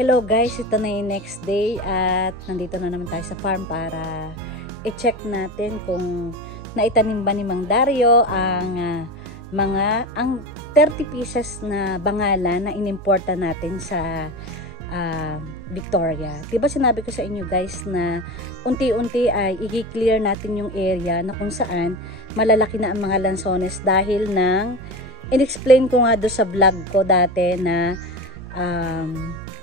Hello guys, ito na yung next day at nandito na naman tayo sa farm para i-check natin kung naitanim ba ni Mang Dario ang ang 30 pieces na bangalan na inimporta natin sa Victoria. Diba sinabi ko sa inyo guys na unti-unti ay i-clear natin yung area na kung saan malalaki na ang mga lansones dahil ng in-explain ko nga doon sa vlog ko dati na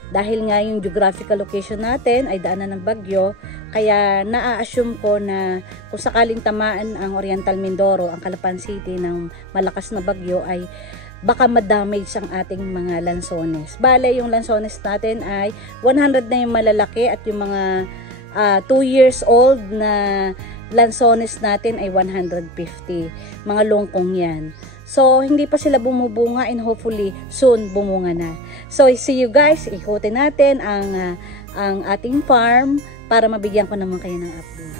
dahil nga yung geographical location natin ay daanan ng bagyo, kaya naa-assume ko na kung sakaling tamaan ang Oriental Mindoro, ang Calapan City ng malakas na bagyo ay baka ma-damage ang ating mga lansones. Bale, yung lansones natin ay 100 na yung malalaki at yung mga 2 years old na lansones natin ay 150. Mga longkong yan. So, hindi pa sila bumubunga and hopefully soon bumunga na. So, see you guys. Ikutin natin ang ating farm para mabigyan ko naman kayo ng update.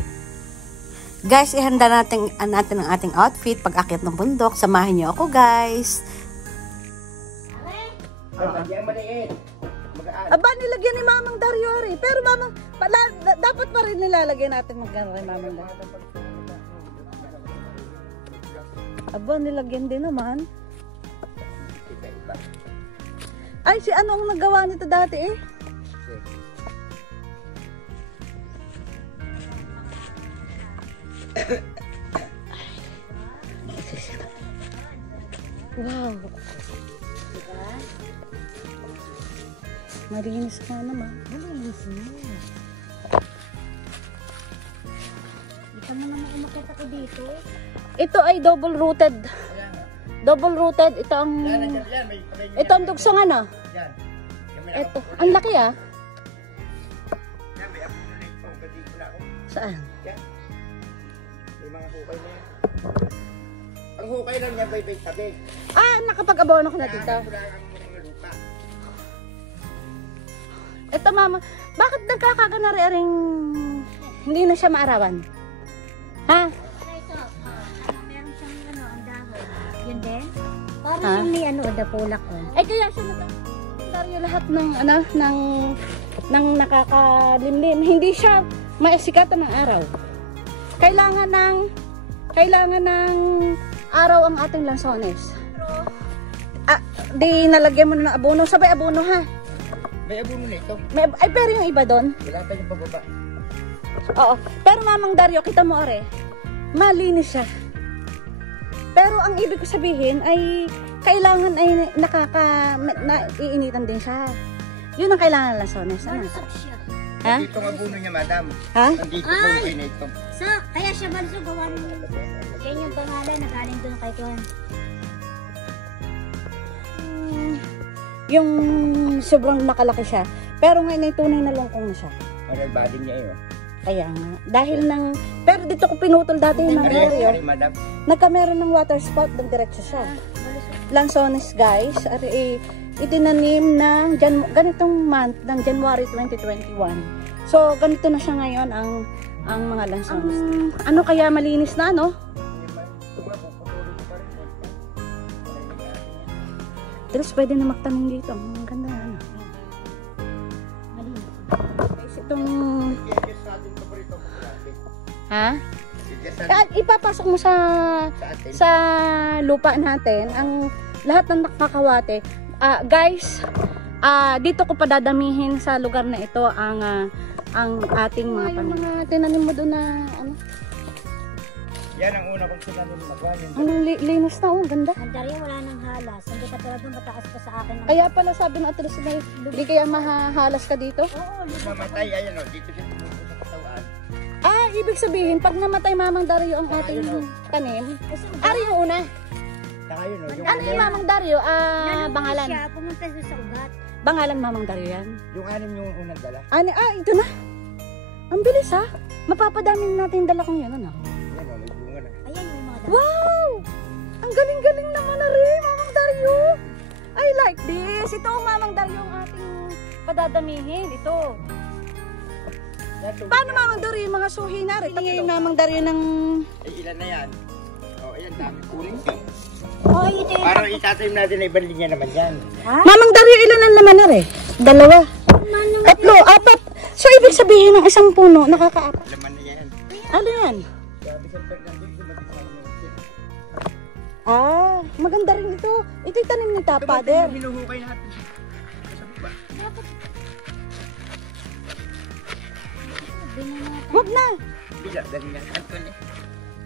Guys, ihanda natin ang ating outfit pag akyat ng bundok. Samahin niyo ako, guys. Aba, nilagyan ni Mamang Dario rin. Pero Mamang, dapat pa rin nilalagyan natin magkano kay Mamang Dario. Aba, nilagyan din naman. Ay, si ano ang nagawa nito dati eh? Wow. Diba? Malinis ka naman. Malinis na. Ito na naman umakit ako dito. Ito ay double rooted. Double rooted. Ito ang dugsong ano? Ito. Ang laki ah. Saan? May mga hukay na yan. Ang hukay lang niya bay tabi. Ah, nakapag-abono ko na dito. Ito mama, bakit nagkakaganari ring hindi na siya maarawan? Ha? Meron siyang ano, ang dahon. Yun din? Parang siyang may ano, dapulak ko. Eh kaya siya Dario lahat ng ng nakakalimlim. Hindi siya maisikatan ng araw. Kailangan ng araw ang ating lansones. Di nalagyan mo na ng abono. Sabay abono ha. May abono na ito. Ay pero yung iba doon. Wala pa yung pababa. Oo. Pero Mamang Dario, kita mo are. Malinis siya. Pero ang ibig ko sabihin ay kailangan ay naiinitan din siya. Yun ang kailangan ng lansones. Ano? Siya. Ha? Dito ang abono niya, madam. Ha? Nandito po na ito. Kaya siya balso gawa ng yan yung pangalan na galing doon kay Tuan. Yung sobrang nakalaki siya. Pero ngayon ay tunay na longkong na siya. Ano body niya eh. Kaya nga. Dahil pero dito ko pinutol dati yung mga Dario. Madam. Nagkameron ng water spout, nagdiretso siya. Lansones guys, itinanim ng ganitong month ng January 2021. So ganito na siya ngayon ang mga lansones. Ano kaya malinis na no? Tapos pwede na magtanim dito. Ang ganda na ano. Malinis. Guys, itong ha? Ipapasok mo sa lupa natin ang lahat ng nakakawate. Guys, dito ko padadamihin sa lugar na ito ang ating mga mga tinanim mo doon na ano. Yan ang una kong tinanim na ganyan. Ang linis na, ganda. Ang Dario wala nang halas. Hindi ka talaga mataas pa sa akin. Kaya pala sabi ng atras na hindi kaya mahahalas ka dito? Oo, Mamatay, ayan o, dito siya tumupo sa katawan. Ibig sabihin, pag namatay Mamang Dario ang ating tanim, ari yung una. Saka yun o, Ano yung Mamang Dario? Bangalan. siya, pumunta siya sa ugat. Bangalan Mamang Dario yan. yung anim yung unang dala. Ito na. Ang bilis ha. Mapapadami natin yung dala kong yun. Ano? Yan o, may bunga na. Ayan yung mga dahon. Wow! Ang galing-galing naman na rin, Mamang Dario. I like this. Ito ang Mamang Dario ang ating padadamihin. Ito. Paano Mamang Dario yung mga suhi na rin? Tingin yung Mamang Dario ng... Ay, ilan na yan? O, ayan, dami kuling. Oh, ito yung... Parang itatanim natin na ibang linya naman yan. Mamang Dario, ilan ang laman na rin? Dalawa. Tatlo, apat. So, ibig sabihin ng isang puno, nakakaapat. Laman na yan. Ano yan? Sabi sa Fernandez, Ah, maganda rin ito. Ito'y tanim ni Tapader. Hinuhukay natin. Ba? Wag na. Bila, dali na. Anton eh.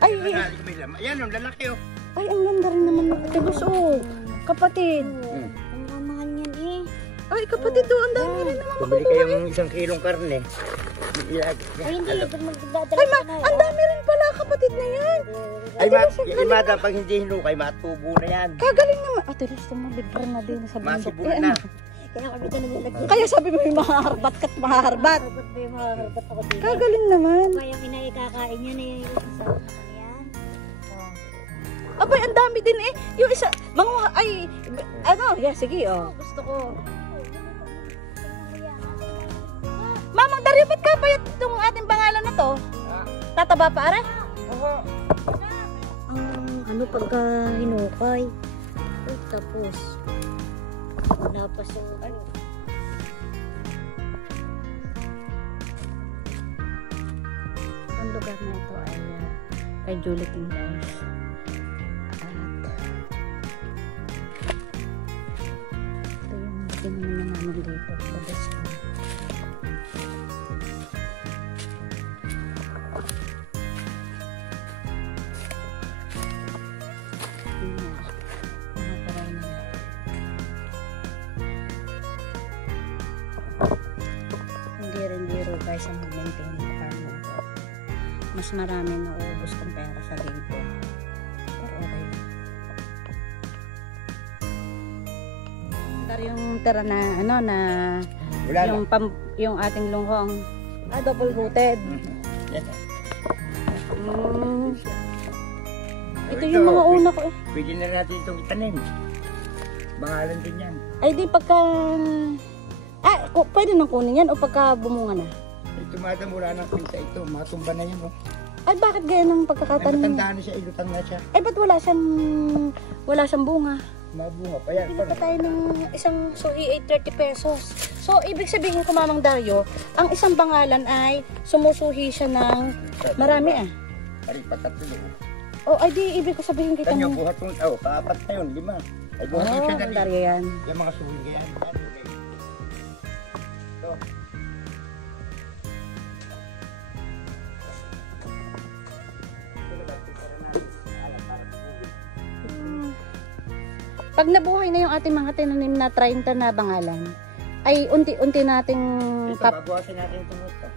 Ay, Nangali ko may laman. Ayan, ang lalaki oh. ay, ang ganda rin naman ng katibos. Oh, kapatid. Ang mamahal niyan eh. Ay, kapatid, oh, ang dami rin naman Bumili makukuha. kayo ng 1 kilong karne. Ay, hindi. Pag magdadala Ay, ka na. ang dami rin pala kapatid na yan. Ay, imada, pag hindi hinukay, matubo na yan. Kagaling naman. Ate Liz, libre na din sa bundok. Masibol Eh, na. ano? Kaya kami ito nag-nag- Kaya sabi mo yung maharbat ka't maharbat. Harbat ba yung maharbat ako dito? Kagaling naman. Kaya kinaikakain yan eh. Sa yan. Abay, ang dami din eh. Yung isa, mga, ay, ano, yeah, sige, oh. Gusto ko. Mamang Dario, ba't ka bayat itong ating pangalan na to? Tataba pa, are? Ano pagka hinukay? Tapos, wala pa sa ano. Ang lugar na ito ay kay Julitin, guys. At ito yung tinanim namin dito. Labas ko. Hindi rin biro guys ang maintain ng farm na ito. Mas marami na uubos kong pera sa dito. Pero okay. Dar yung tira na ano na Wala yung yung ating lunghong double rooted. Yes. Mm. Ito yung mga una ko eh. Pwede na natin itong itanim. Bangalan din yan. Ay di pagka pwede nang kunin yan o pagka bumunga na. Ito madam, wala nang pinsa ito. Matumba na yun oh. Ay bakit ganyan ang Ay pagkakatanim niya? matandaan na siya, ilutang na siya. Ay ba't wala siyang bunga? Mabunga pa yan. Bili pa tayo ng isang suhi ay 30 pesos. So, ibig sabihin ko, Mamang Dario, ang isang bangalan ay sumusuhi siya ng marami ah. Pari patatlo. O, ay di, ibig ko sabihin kita Tanyo, mo. buhat mo. Oh, paapat na yun, 5. Ay, buhat mo Oh, siya Mamang dali. Dario yan. Yung mga suhuli yan. Ito. Pag nabuhay na yung ating mga tinanim na 30 na bangalan, ay unti-unti nating Ito, babawasan natin itong ito.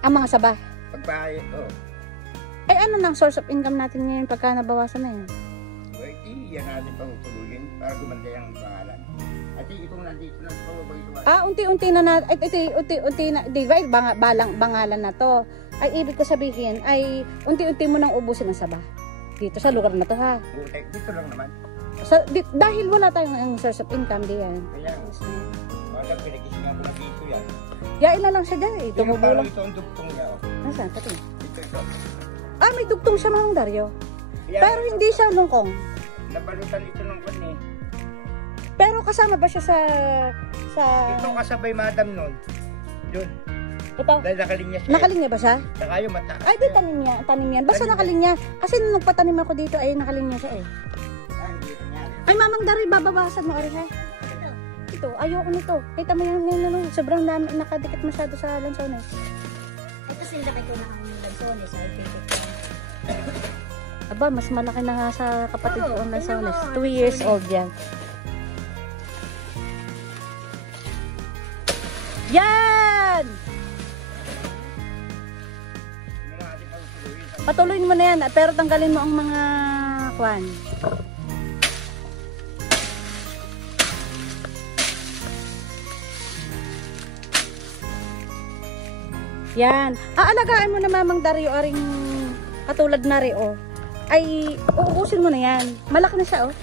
ang mga saba. Pagpahit, oh. Ay ano nang source of income natin ngayon pagka nabawasan na yan? Pwede, yan natin pang tuluyin para gumanda yung pangalan. At itong nandito na ito, ito. Ah, unti-unti na unti-unti na, di ba, bangalan na to. Ay, ibig ko sabihin, ay unti-unti mo nang ubusin ang saba. Dito sa lugar na to, ha? Dito lang naman. Dahil wala tayong source of income, di yan. Kaya, madam, pinagisingan ko na dito yan. Yain na lang siya dyan, eh. Yung parang Tumubulang. ito ang dugtong niya, oh. Nasaan? Pati. Ito. Ah, may dugtong siya, Mamang Dario. Yan, Pero hindi siya lungkong. nabalutan ito ng pan eh. Pero kasama ba siya sa... Ito kasabay madam nun. Yun. Ito? Dahil nakalinya siya. Nakalinya ba siya? Saka yung mata. Ay, di tanim yan. Basta nakalinya. Kasi nung nagpatanim ako dito, ay nakalinya siya eh. Ay, Mamang Dario, babawasan mo, Ari, ha? Ito, ayoko nito. Kita mo yan, sobrang dami, nakadikit masyado sa lansones. Ito sinilagay ko na ang lansones. Ay, pipit ko. Aba, mas malaki na nga sa kapatid ko ang tingnan lansones. mo, 2 years old yan. Yan! Patuloyin mo na yan, pero tanggalin mo ang mga kwan. Yan. Aalagaan mo na, Mamang Dario, aring katulad na rin, oh. Ay, uubusin mo na yan. Malaki na siya, oh.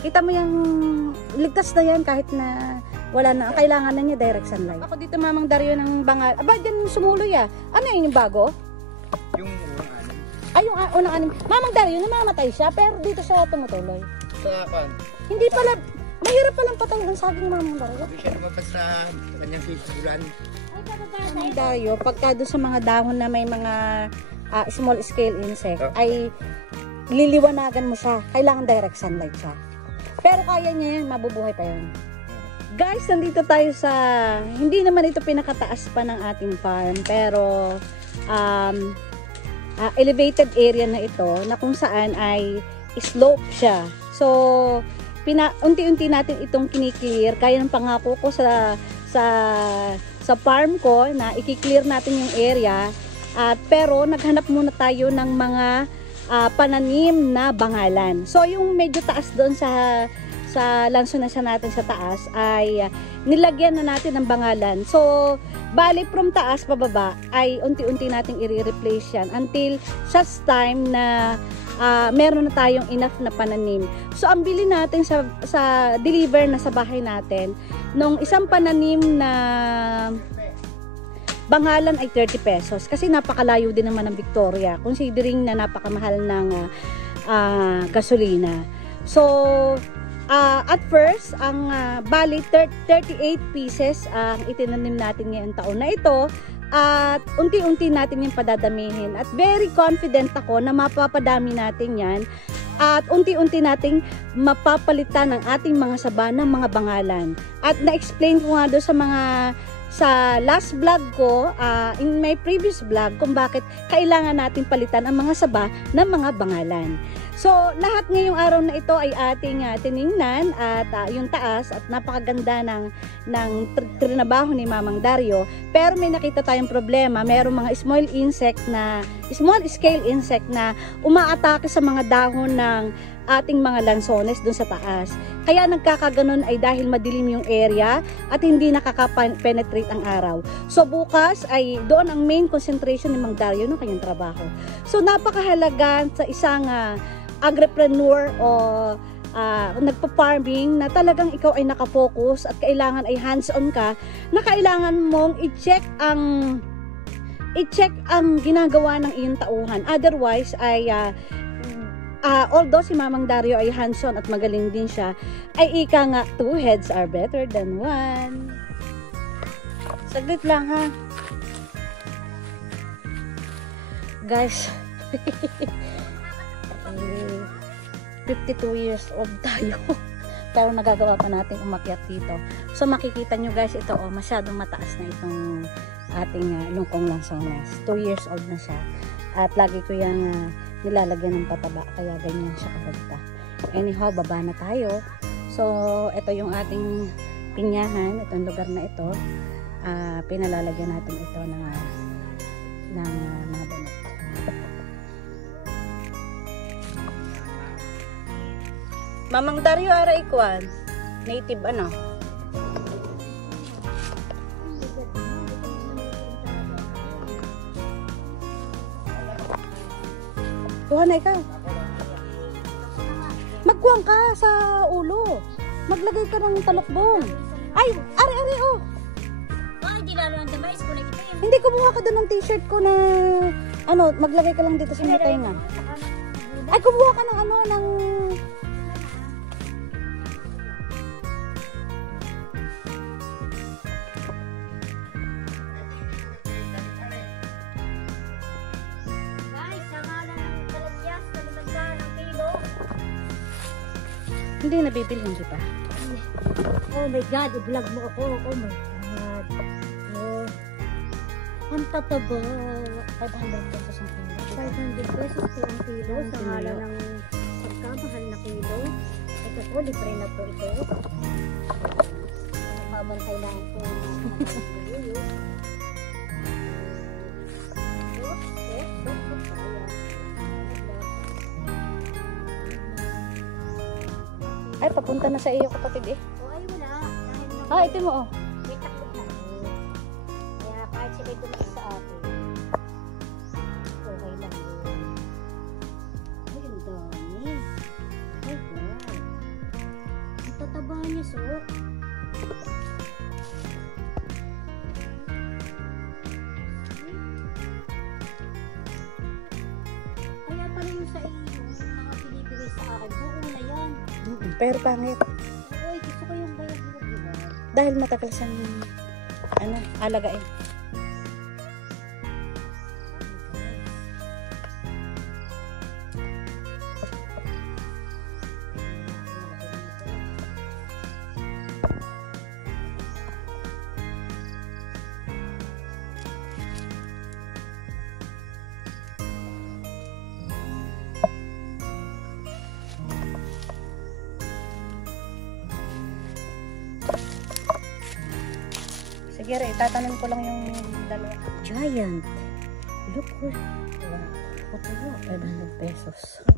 Kita mo yung ligtas na yan kahit na wala na. Ang kailangan na niya direct sunlight. Ako dito, Mamang Dario, ng bangal. Aba, dyan sumuloy, ah. Ano yun, yung bago? Yung unang anim. Ay, yung unang anim. Mamang Dario, namamatay siya, pero dito siya tumutuloy. Sa pan. Hindi pala, Mahirap palang patayin ang saging, Mamang Dario. Hindi siya lumabas sa kanyang sisulan. Ay, kababata Mamang ito. Dario, pagka doon sa mga dahon na may mga small scale insect, ay liliwanagan mo siya. Kailangan direct sunlight siya. Pero kaya niya yan, mabubuhay pa yun. Guys, nandito tayo sa, hindi naman ito pinakataas pa ng ating farm, pero elevated area na ito, na kung saan ay slope siya. So, unti-unti natin itong kiniklear, kaya ng pangako ko sa farm ko, na i-clear natin yung area, pero naghanap muna tayo ng mga pananim na bangalan. So, yung medyo taas doon sa lansonesan natin sa taas ay nilagyan na natin ng bangalan. So, bali from taas pababa ay unti-unti nating i-replace yan until such time na meron na tayong enough na pananim. So, ang bili natin sa deliver na sa bahay natin, nung isang pananim na bangalan ay 30 pesos. Kasi napakalayo din naman ng Victoria, considering na napakamahal ng gasolina. So, at first, ang bali 38 pieces ang itinanim natin ngayong taon na ito, at unti-unti natin yung padadamihin. At very confident ako na mapapadami natin yan, at unti-unti nating mapapalitan ng ating mga saba ng mga bangalan. At na-explain ko nga doon sa last vlog ko, in my previous vlog, kung bakit kailangan natin palitan ang mga saba ng mga bangalan. So, lahat ngayong araw na ito ay ating tiningnan, at yung taas, at napakaganda ng trinabaho ni Mamang Dario. Pero may nakita tayong problema, mayroong mga small scale insect na umaatake sa mga dahon ng ating mga lansones dun sa taas. Kaya nagkakaganon ay dahil madilim yung area at hindi nakaka-penetrate ang araw. So bukas ay doon ang main concentration ni Mang Dario ng kanyang trabaho. So napakahalaga sa isang agripreneur o nagpa-farming na talagang ikaw ay nakafocus at kailangan ay hands-on ka, na kailangan mong i-check ang ginagawa ng iyong tauhan. Otherwise ay although si Mamang Dario ay hands-on at magaling din siya, ay ika nga, 2 heads are better than 1. Saglit lang ha. Guys, 52 years old tayo. Pero nagagawa pa natin umakyat dito. So makikita nyo guys, ito masyadong mataas na itong ating lungkong lansones. 2 years old na siya. At lagi ko yung nilalagyan ng pataba, kaya ganyan siya kabagta. Anyhow, baba na tayo. So, ito yung ating pinyahan, itong lugar na ito. Pinalalagyan natin ito ng mga banot. Mamang Dario, ara ikwan. Native ano? Kuha na ikaw. Magkuhan ka sa ulo. Maglagay ka ng talokbong. Ay, ari oh. Hindi lalo ang device ko. Hindi, kumuha ka doon ng t-shirt ko na maglagay ka lang dito sa mga tainga. Ay, kumuha ka ng hindi nabibili, hindi pa. Oh my God, i-vlog mo ako. Oh my God. Oh. Ang tataba. 500 pesos ang kilo. 500 pesos po ang kilo. Sa ngalan ng pagkamahal na kilo. Ito po, libre na po ito. Mabantay lang po. Ay, papunta na sa iyo kapatid eh. Oh, ay wala. Ito mo oh. May takot na. Kaya kahit sila'y tumakas sa atin. Okay lang yun. Ay, ang dami. Ay, God. Ang tataba niya, so. Kaya pala yung sa iyo, yung mga binibigay sa akin, buo na yan. Pero pangit. Uy, gusto Gusto ko yung bayag mo, di ba? Dahil matagal siyang alagain. Sige, itatanim ko lang yung dalawa. Giant. Look, oh. 500 pesos.